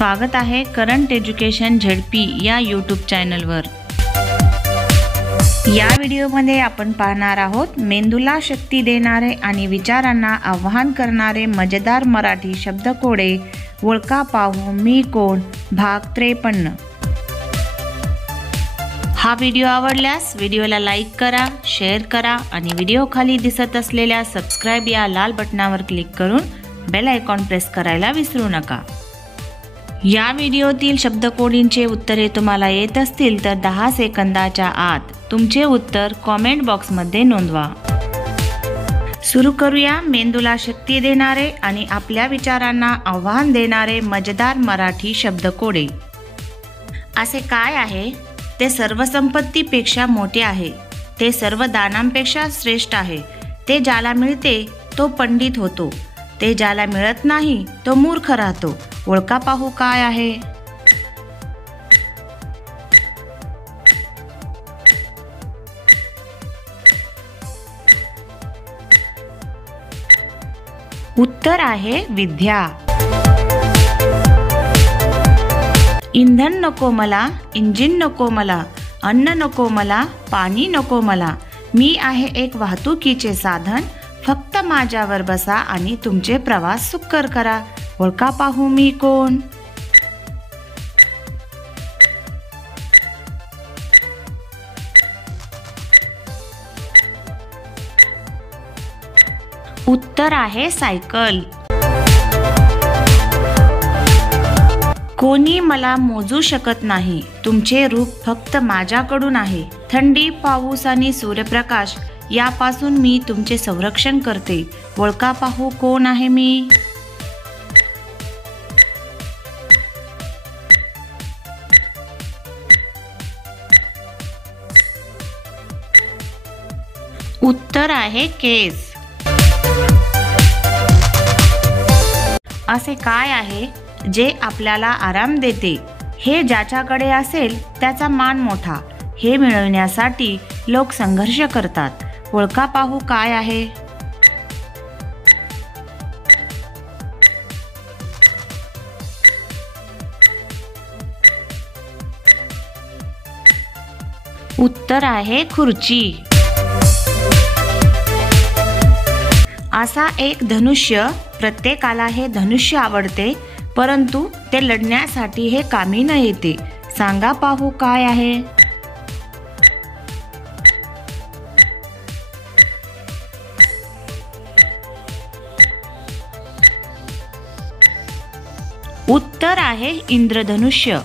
स्वागत आहे current education ZP या यूट्यूब चॅनलवर। या व्हिडिओमध्ये आपण पाहणार आहोत मेंदूला शक्ती देणारे आणि विचारांना आव्हान करणारे मजेदार मराठी शब्दकोडे ओळखा पाहू मी कोण भाग 53। हा व्हिडिओ आवडल्यास व्हिडिओला लाईक करा, शेअर करा आणि व्हिडिओ खाली दिसत असलेल्या सबस्क्राइब या लाल बटनावर क्लिक करून बेल आयकॉन प्रेस करायला विसरू नका। या व्हिडिओतील शब्दकोडींचे उत्तरे तुम्हाला येत असतील तर 10 सेकंदाच्या आत तुमचे उत्तर कमेंट बॉक्समध्ये नोंदवा। सुरू करूया मेंदूला शक्ती देणारे आणि आपल्या विचारांना आव्हान देणारे मजेदार मराठी शब्दकोडे। असे काय आहे? ते सर्व संपत्तीपेक्षा मोठे आहे, ते सर्व दानांपेक्षा श्रेष्ठ आहे, ते ज्याला मिळते तो पंडित होतो, ते ज्याला मिळत नाही तो मूर्ख राहतो। ओळखा पाहू काय आहे? उत्तर आहे विद्या। इंधन नको मला, इंजिन नको मला, अन्न नको मला, पाणी नको मला, मी आहे एक वाहतुकीचे साधन, फक्त माझ्यावर बसा आणि तुमचे प्रवास सुकर करा। ओळखा पाहू मी कोण? उत्तर आहे सायकल। कोणी मला मोजू शकत नाही, तुमचे रूप फक्त माझ्याकडून आहे, थंडी, पाऊस आणि सूर्यप्रकाश यापासून मी तुमचे संरक्षण करते। ओळखा पाहू कोण आहे मी? उत्तर आहे केस। असे काय आहे जे आपल्याला आराम देते? हे ज्याच्याकडे असेल त्याचा मान मोठा, हे मिळवण्यासाठी लोक संघर्ष करतात। ओळखा पाहू काय आहे? उत्तर आहे खुर्ची। असा एक धनुष्य, प्रत्येकाला हे धनुष्य आवडते, परंतु ते लढण्यासाठी हे कामी न येते। सांगा पाहू काय आहे? उत्तर आहे इंद्रधनुष्य।